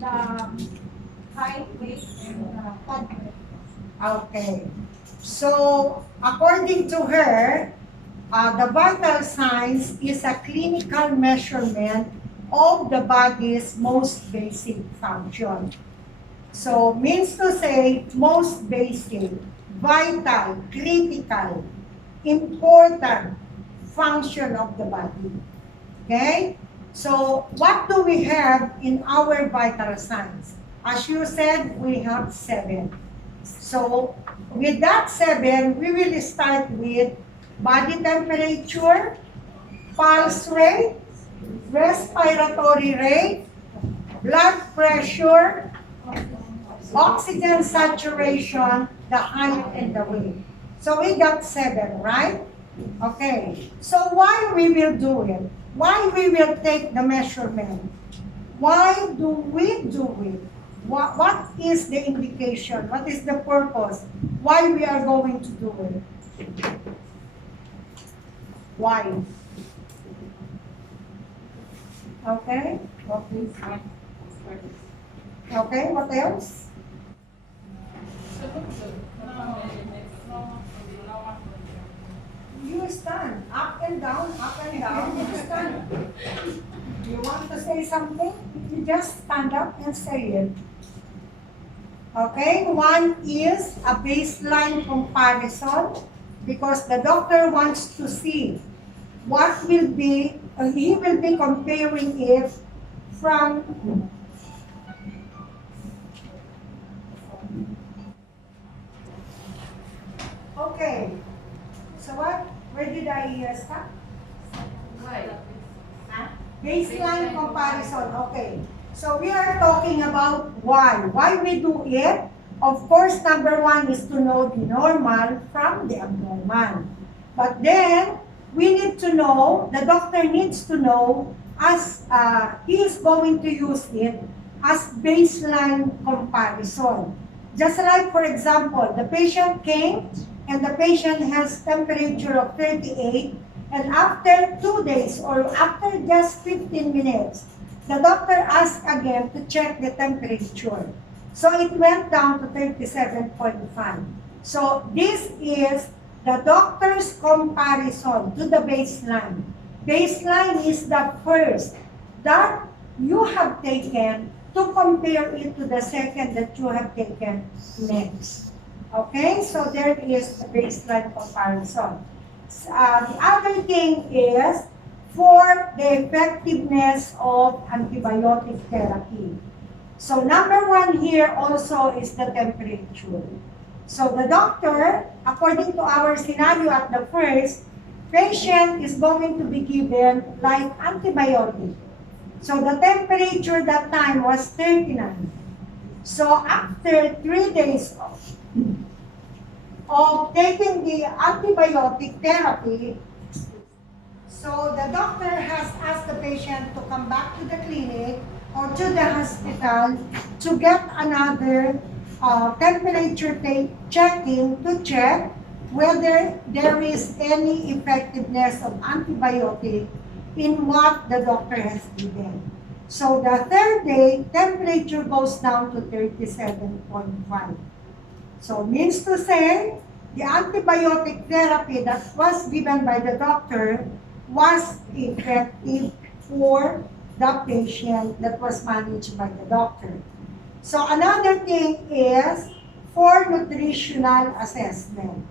the height, weight, and body weight. Okay. So, according to her, the vital signs is a clinical measurement of the body's most basic function. So, means to say, most basic, vital, critical, important function of the body. Okay? So, what do we have in our vital signs? As you said, we have 7. So, with that 7, we will start with body temperature, pulse rate, respiratory rate, blood pressure, oxygen saturation, the height, and the weight. So we got 7, right? Okay. So why we will do it? Why we will take the measurement? Why do we do it? What is the indication? What is the purpose? Why we are going to do it? Why? Okay. Okay, what else? You stand up and down, you stand. You want to say something? You just stand up and say it. Okay, one is a baseline comparison because the doctor wants to see what will be, he will be comparing it from okay. So what? Where did I stop? Baseline comparison. Okay. So we are talking about why. Why we do it? Of course, number 1 is to know the normal from the abnormal. But then, we need to know, the doctor needs to know, as he is going to use it as baseline comparison. Just like, for example, the patient came and the patient has temperature of 38, and after 2 days or after just 15 minutes, the doctor asked again to check the temperature. So it went down to 37.5. So this is the doctor's comparison to the baseline. Baseline is the first that you have taken to compare it to the second that you have taken next. Okay, so there is the baseline comparison. The other thing is for the effectiveness of antibiotic therapy. So number 1 here also is the temperature. So the doctor, according to our scenario at the first, patient is going to be given like antibiotic. So the temperature that time was 39. So after 3 days of taking the antibiotic therapy, so the doctor has asked the patient to come back to the clinic or to the hospital to get another temperature checking to check whether there is any effectiveness of antibiotic in what the doctor has given. So the 3rd day, temperature goes down to 37.5. So means to say, the antibiotic therapy that was given by the doctor was effective for the patient that was managed by the doctor. So another thing is for nutritional assessment.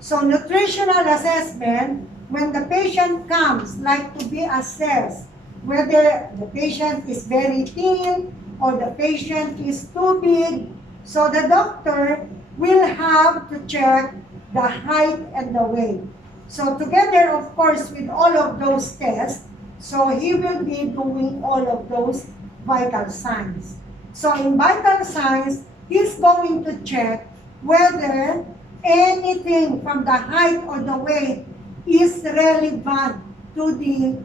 So nutritional assessment, when the patient comes, like to be assessed, whether the patient is very thin or the patient is too big, so the doctor will have to check the height and the weight. So together, of course, with all of those tests, so he will be doing all of those vital signs. So in vital signs, he's going to check whether anything from the height or the weight is relevant to the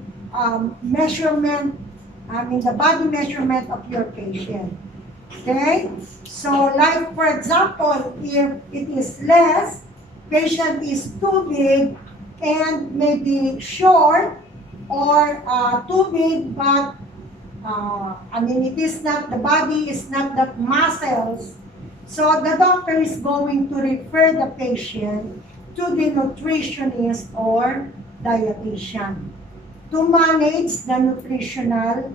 measurement, the body measurement of your patient. Okay? So like for example, if it is less, patient is too big and maybe short, or too big but I mean, it is not, the body is not that muscles. So the doctor is going to refer the patient to the nutritionist or dietitian to manage the nutritional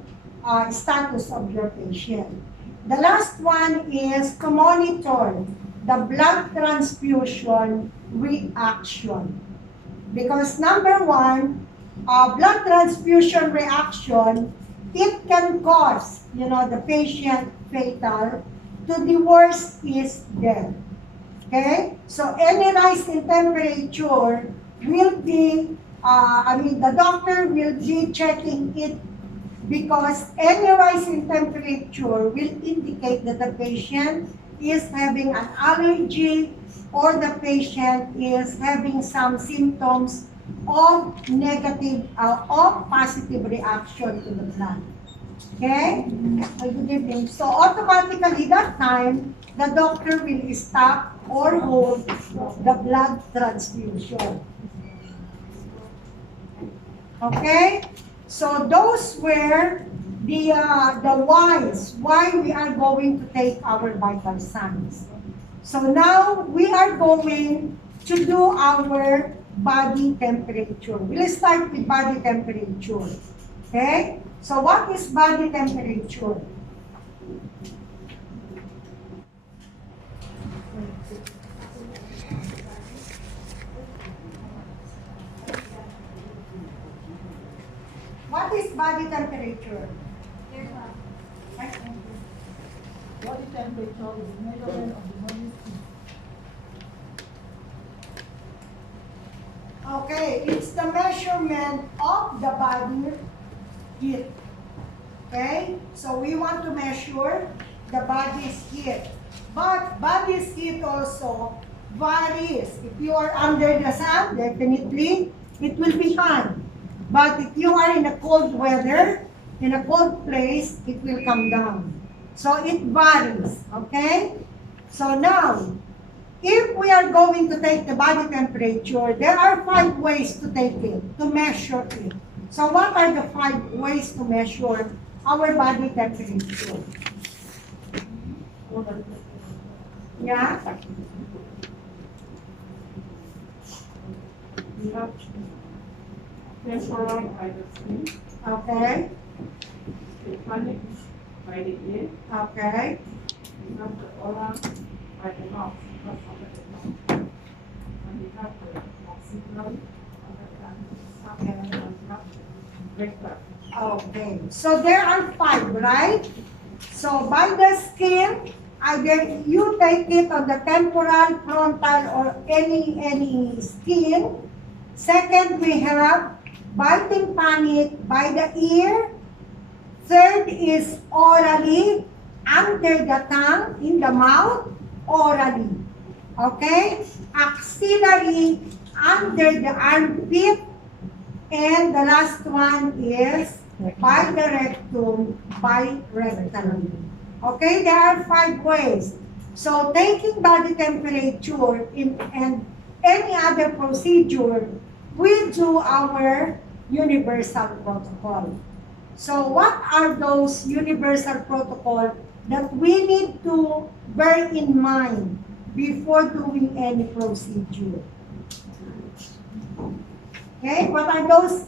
status of your patient. The last one is to monitor the blood transfusion reaction. Because number one, blood transfusion reaction, it can cause, the patient fatal. To the worst is death. Okay? So any rise in temperature will be, the doctor will be checking it because any rise in temperature will indicate that the patient is having an allergy or the patient is having some symptoms of negative or positive reaction to the blood. Okay? Good evening. So automatically that time, the doctor will stop or hold the blood transfusion. Okay? So those were the whys, why we are going to take our vital signs. So now we are going to do our body temperature. We'll start with body temperature. Okay? So what is body temperature? What is body temperature? Body temperature is measurement of the body's heat. Okay, it's the measurement of the body heat. Okay, so we want to measure the body's heat. But body's heat also varies. If you are under the sun, definitely it will be hot. But if you are in a cold weather, in a cold place, it will come down. So it varies, okay? So now, if we are going to take the body temperature, there are 5 ways to take it, to measure it. So what are the 5 ways to measure our body temperature? Yeah? Temporal by the skin, Okay, electronic by the ear, okay, we have the oral by the mouth, because of the mouth. And we have the oxygen, and we have the vector. okay. So there are 5, right? So by the skin, either you take it on the temporal, frontal, or any skin. Second, we have biting panic by the ear. Third is orally, under the tongue, in the mouth, orally. Okay? Axillary, under the armpit. And the last one is by the rectum, by rectum. Okay, there are 5 ways. So taking body temperature and any other procedure, we do our universal protocol. So what are those universal protocol that we need to bear in mind before doing any procedure? Okay, what are those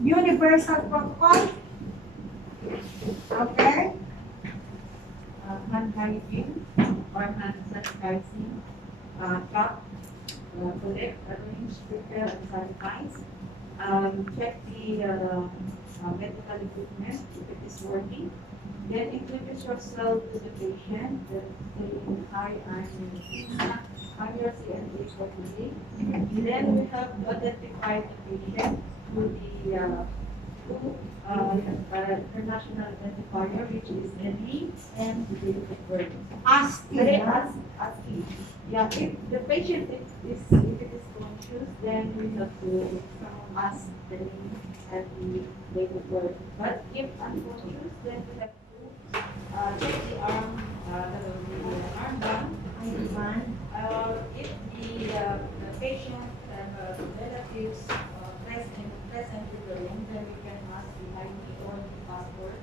universal protocol? Okay. Hand hygiene or hand sanitizing, cup, collect, arrange, prepare, and sanitize. Check the medical equipment if it is working. Then introduce yourself to the patient. Saying hi, I'm your CNA for today. Then we have to identify the patient through the international identifier, which is NE and the date of birth. Asking. Yeah, if the patient if it is conscious, then we have to ask the name and the date of birth. But if unconscious, then we have to check the armband. If the patient have relatives present in the room, then we can ask the ID or the passport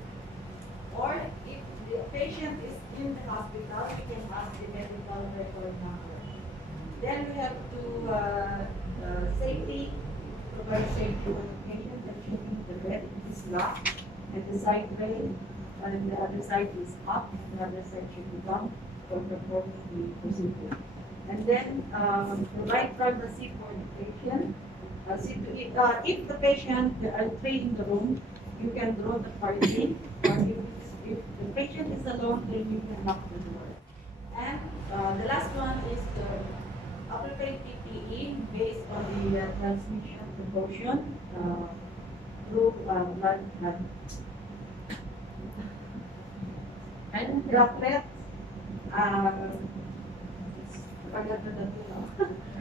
or if the patient is in the hospital, you can ask the medical record number. Then we have to provide safety to the patient, ensuring the bed is locked and the side way, and the other side is up, and the other side should be down for performing the procedure. And then provide privacy for the patient. If the patient are three in the room, you can draw the party. Or if the patient is alone, then you can lock the door. And the last one is the appropriate PPE based on the transmission precaution through blood and droplet.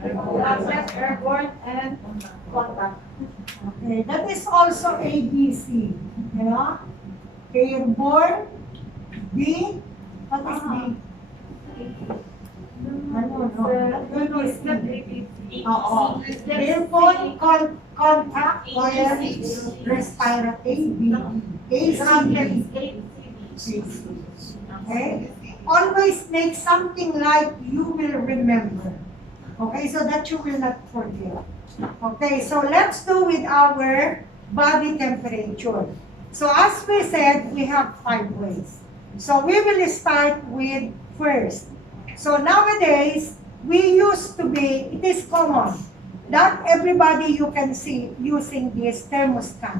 Droplet, airborne, and contact. Okay, that is also ABC, you know? Airborne, B, what is B? It's not ABC. Oo. Airborne, contact, oil, respiratory, B. AC. Okay? Always make something like you will remember. Okay, so that you will not forget. Okay, so let's do with our body temperature. So as we said, we have 5 ways. So we will start with first. So nowadays, it is common that everybody you can see using this thermostat.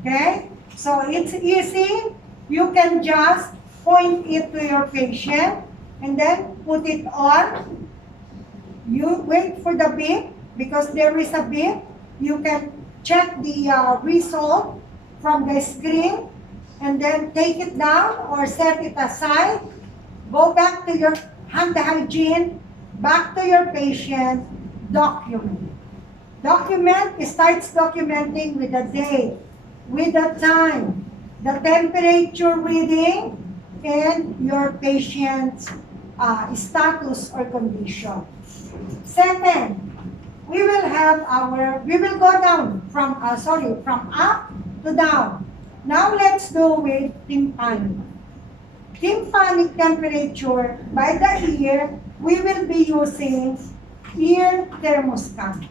Okay, so it's easy. You can just point it to your patient and then put it on. You wait for the beep because there is a beep. You can check the result from the screen and then take it down or set it aside. Go back to your hand hygiene, back to your patient, document. Document starts documenting with the date, with the time, the temperature reading, and your patient's status or condition. Second, we will go down from up to down. Now let's do with tympanic. Tympanic temperature by the ear, we will be using ear thermostat,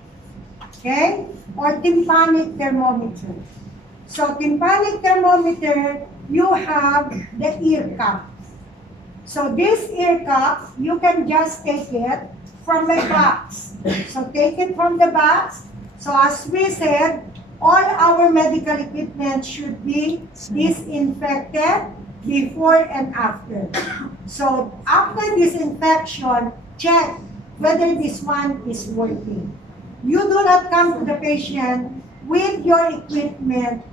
okay? Or tympanic thermometer. So tympanic thermometer, you have the ear cup. So this ear cup, you can just take it from the box. So take it from the box. So as we said, all our medical equipment should be disinfected before and after. So after disinfection, check whether this one is working. You do not come to the patient with your equipment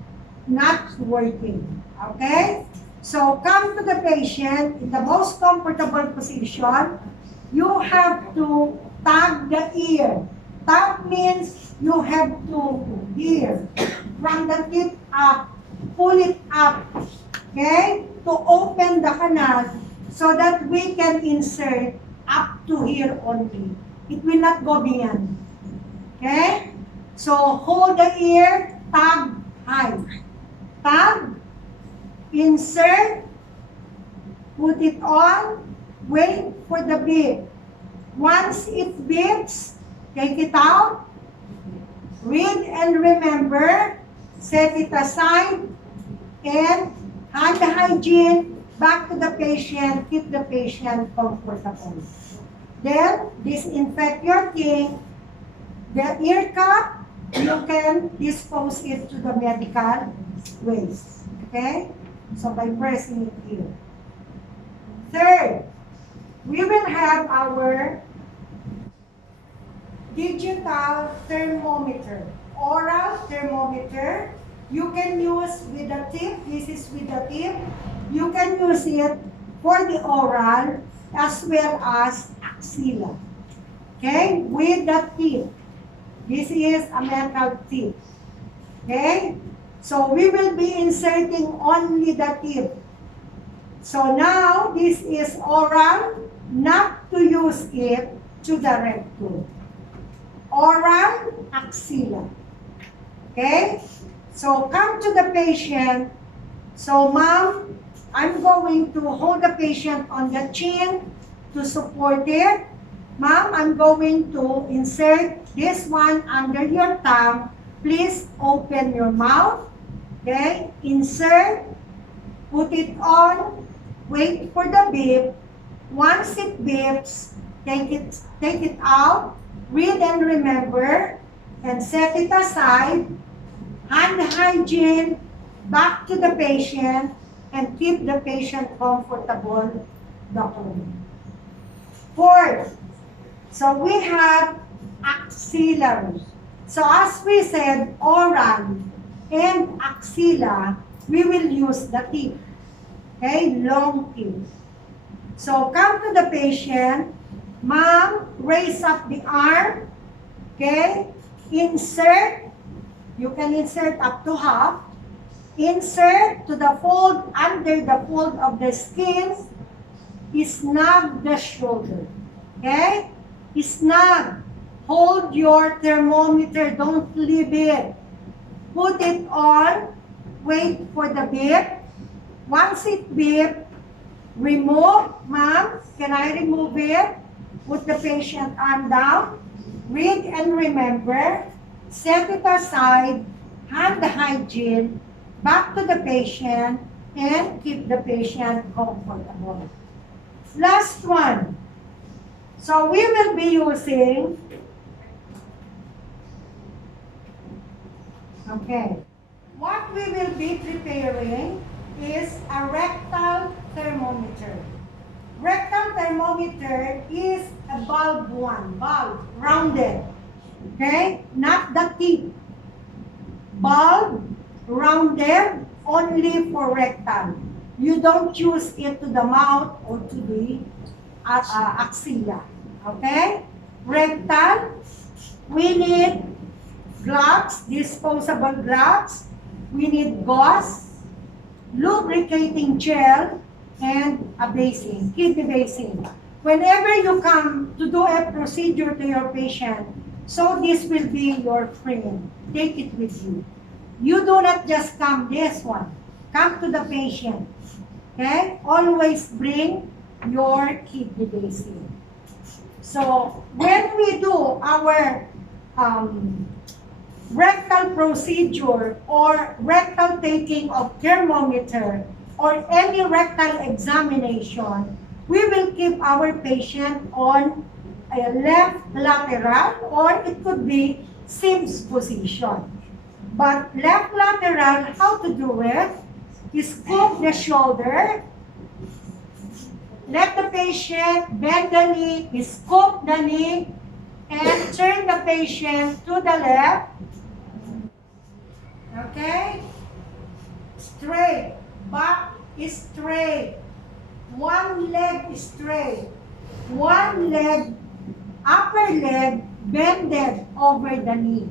not working. Okay? So come to the patient in the most comfortable position. You have to tag the ear. Tag means you have to hear from the tip up, pull it up, okay, to open the canal so that we can insert up to here only. It will not go beyond. Okay? So hold the ear, tag high. Tag, insert, put it on, wait for the beep. Once it beeps, take it out, read and remember, set it aside, and hand hygiene, back to the patient, keep the patient comfortable. Then, disinfect your thing, the ear cup, you can dispose it to the medical waste. Okay? So by pressing it here. Third, we will have our digital thermometer, oral thermometer. You can use with the tip. This is with the tip. You can use it for the oral as well as axilla. Okay? With the tip. This is a metal tip. Okay? So we will be inserting only the tip. So now this is oral, not to use it to the rectum. Oral, axilla. Okay? So come to the patient. So ma'am, I'm going to hold the patient on the chin to support it. Ma'am, I'm going to insert this one under your tongue. Please open your mouth. Okay? Insert. Put it on. Wait for the beep. Once it beeps, take it out. Read and remember. And set it aside. Hand hygiene. Back to the patient. And keep the patient comfortable the whole. Fourth, so we have axillary. So as we said, oral and axilla, we will use the teeth. Okay, long teeth. So come to the patient. Ma'am, raise up the arm. Okay, insert. You can insert up to half. Insert to the fold, under the fold of the skin. Snug the shoulder. Okay? Snug. Hold your thermometer. Don't leave it. Put it on. Wait for the beep. Once it beep, remove. Ma'am, can I remove it? Put the patient arm down. Read and remember. Set it aside. Hand hygiene. Back to the patient. And keep the patient comfortable. Last one. So we will be using, okay, what we will be preparing is a rectal thermometer. Rectal thermometer is a bulb one, bulb, rounded, okay, not the tip. Bulb, rounded, only for rectal. You don't use it to the mouth or to the axilla. Okay? Rectal, we need gloves, disposable gloves. We need gauze, lubricating gel, and a basin, kidney basin. Whenever you come to do a procedure to your patient, so this will be your friend. Take it with you. You do not just come this one. Come to the patient. Okay? Always bring your kidney basin. So, when we do our rectal procedure or rectal taking of thermometer or any rectal examination, we will keep our patient on a left lateral or it could be Sims position. But left lateral, how to do it? Scoop the shoulder. Let the patient bend the knee, scoop the knee, and turn the patient to the left. Okay? Straight. Back is straight. One leg is straight. One leg, upper leg, bended over the knee.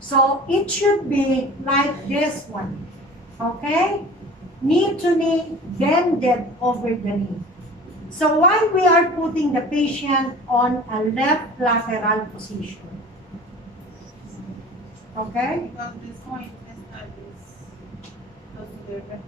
So it should be like this one. Okay? Knee to knee, bended over the knee. So while we are putting the patient on a left lateral position. Okay? Because this point is not this close to the rectum.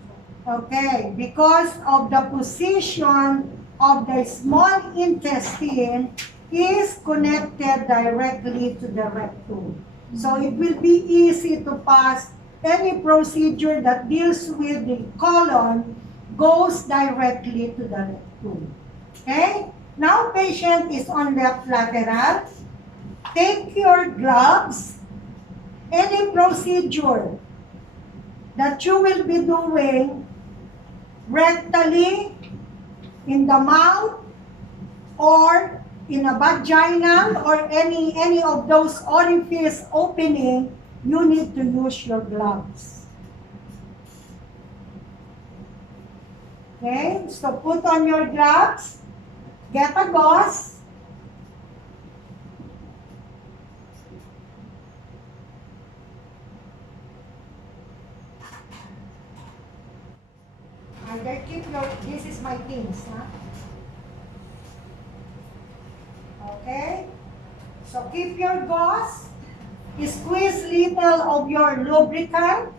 Okay, because of the position of the small intestine is connected directly to the rectum. So it will be easy to pass any procedure that deals with the colon goes directly to the rectum. Okay? Now patient is on left lateral. Take your gloves. Any procedure that you will be doing rectally, in the mouth, or in a vaginal, or any of those orifice opening, you need to use your gloves. Okay, so put on your gloves, get a gauze, and then keep your, this is my things, huh? Okay, so keep your gauze, squeeze little of your lubricant,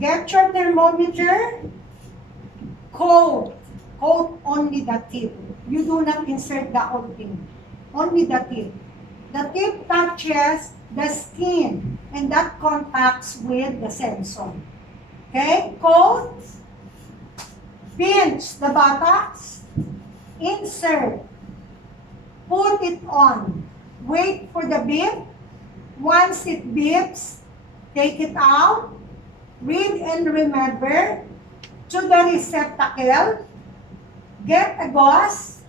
get your thermometer, coat only the tip. You do not insert the whole thing, only the tip. The tip touches the skin and that contacts with the sensor. Okay, coat, pinch the buttocks, insert, put it on, wait for the beep. Once it beeps, take it out, read and remember to the receptacle, get a gauze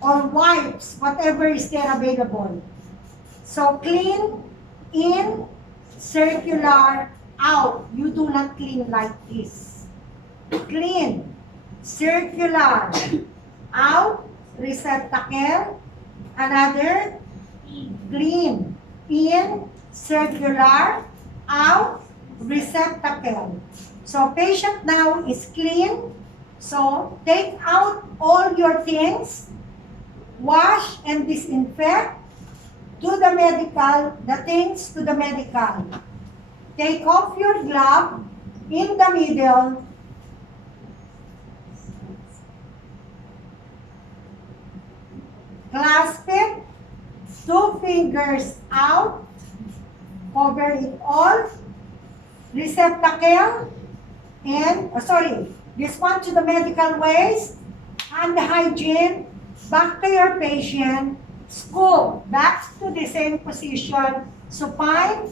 or wipes, whatever is there available. So clean in, circular out. You do not clean like this. Clean, circular out, receptacle, another, clean, in, circular, out, receptacle. So patient now is clean. So take out all your things, wash and disinfect, to the medical, the things to the medical. Take off your glove in the middle. Clasp it, 2 fingers out, cover it all, receptacle, and, this one to the medical waste, hand hygiene, back to your patient, scoop, back to the same position, supine,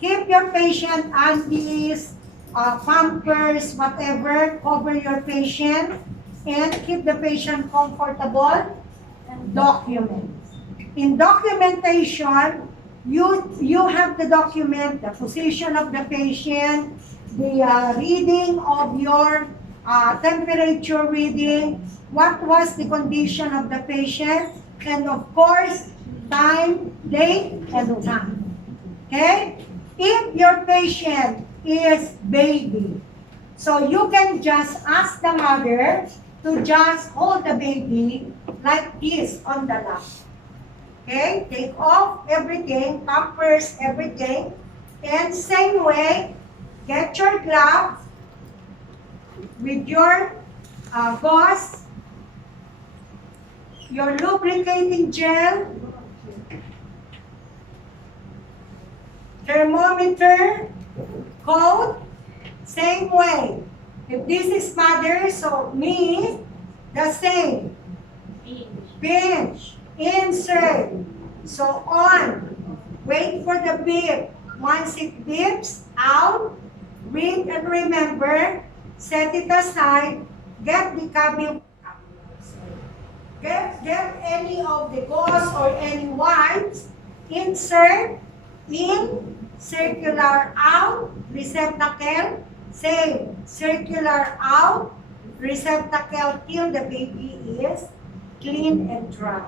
keep your patient undies, pampers, whatever, cover your patient, and keep the patient comfortable, and document. In documentation, you have to document the position of the patient, the reading of your temperature reading, what was the condition of the patient, and of course, time, date, and time. Okay? If your patient is baby, so you can just ask the mother to just hold the baby like this on the lap. Okay? Take off everything, pampers, everything, and same way, get your glove with your gauze, your lubricating gel, thermometer, coat, same way. If this is mother, so me, the same. Pinch, insert, so on. Wait for the beep. Once it beeps, out, read and remember, set it aside, get the cabin, get any of the gauze or any wipes, insert, in, circular out, receptacle, same, circular out, receptacle till the baby is clean and dry.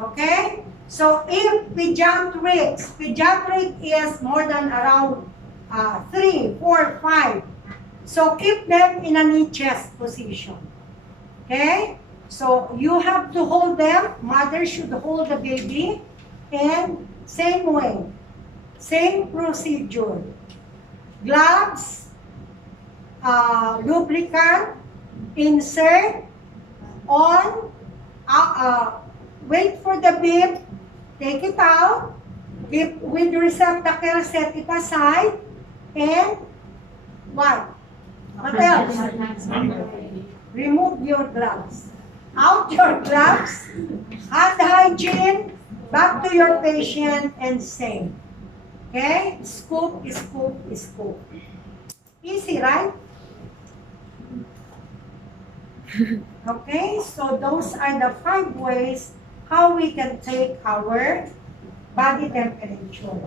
Okay? So if pediatric is more than around 3, 4, 5, so keep them in a knee chest position. Okay? So you have to hold them, mother should hold the baby, and same way, same procedure. Gloves, lubricant, insert, on, wait for the beep, take it out, with receptacle, set it aside, and what? What else? Remove your gloves. Out your gloves, hand hygiene, back to your patient, and same. Okay? Scoop, scoop, scoop. Easy, right? Okay, so those are the 5 ways how we can take our body temperature.